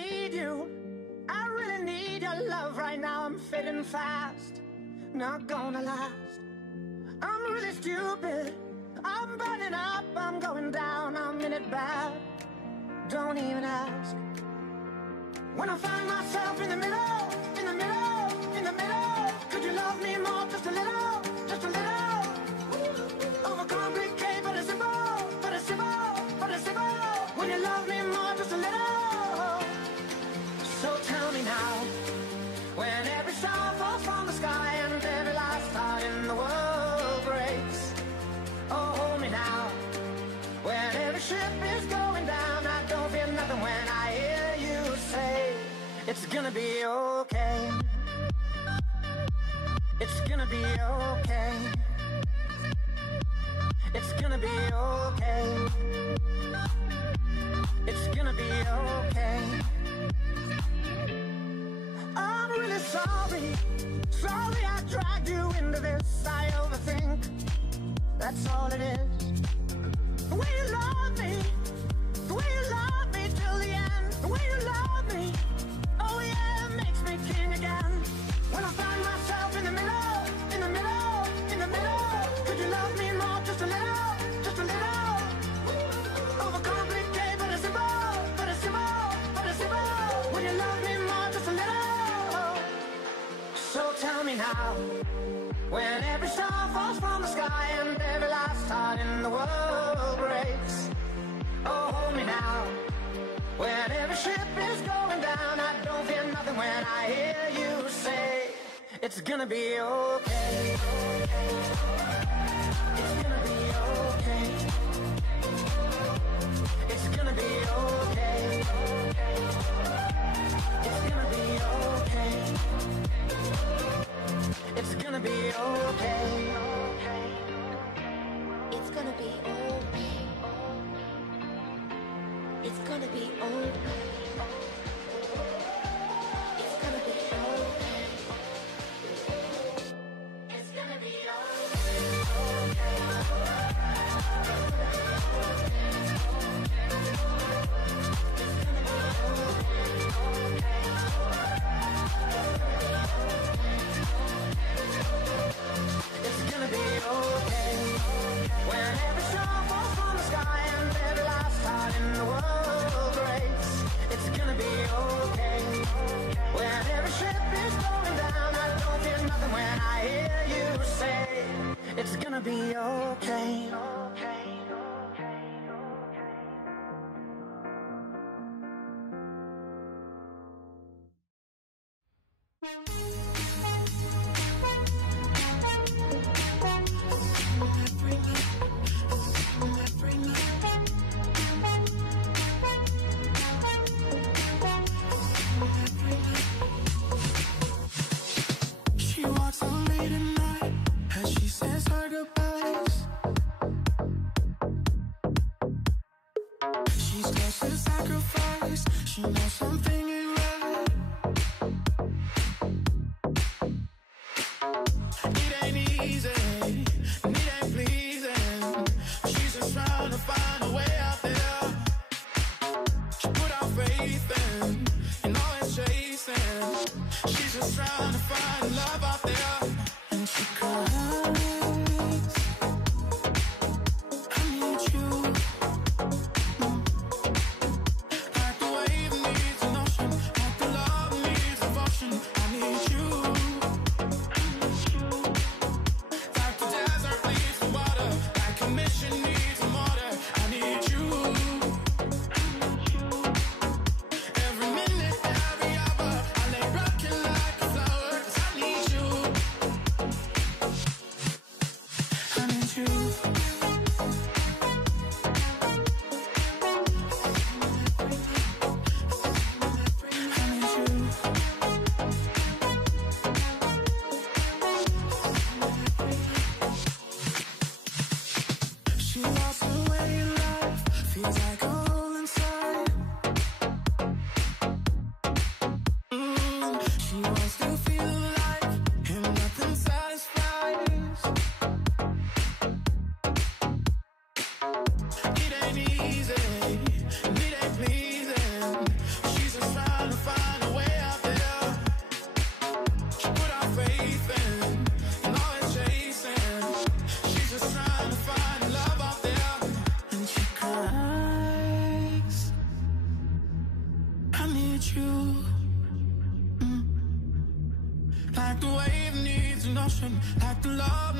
need you. I really need your love right now. I'm fading fast, not gonna last. I'm really stupid, I'm burning up, I'm going down, I'm in it bad. Don't even ask. When I find myself in the middle, in the middle, in the middle, could you love me more, just a little, just a little? Overcomplicate, but it's simple, but it's simple, but it's simple. When you love me more, just a little. So tell me now, when every star falls from the sky and every last star in the world breaks. Oh, hold me now, when every ship is going down, I don't feel nothing when I hear you say, it's gonna be okay. It's gonna be okay. It's gonna be okay. It's gonna be okay. I'm really sorry. Sorry I dragged you into this. I overthink. That's all it is. The way you love me, the way you love me till the end, the way you love me, oh yeah, it makes me king again. When I find myself in the middle, in the middle, in the middle, could you love me more, just a little, just a little? Overcomplicate, but it's simple, but it's simple, but it's simple. When you love me more, just a little. So tell me now, when every star falls from the sky and every last heart in the world breaks. Oh, hold me now, when every ship is going down, I don't feel nothing when I hear you say, it's gonna be okay. It's gonna be okay. It's gonna be okay. It's gonna be okay. It's gonna be okay. It's gonna be okay. It's gonna be okay. It's gonna be okay. It's gonna be It's gonna be okay. When every star falls from the sky and every last heart in the world breaks. It's gonna be okay. When every ship is going down, I don't feel nothing when I hear you say, it's gonna be okay. She walks on late at night as she says her goodbyes.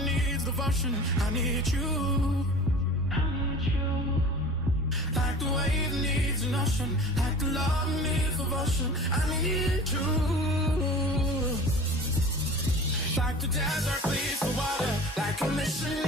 needs devotion. I need you. Like the wave needs an ocean, like the love needs devotion. I need you. Like the desert needs the water, like a mission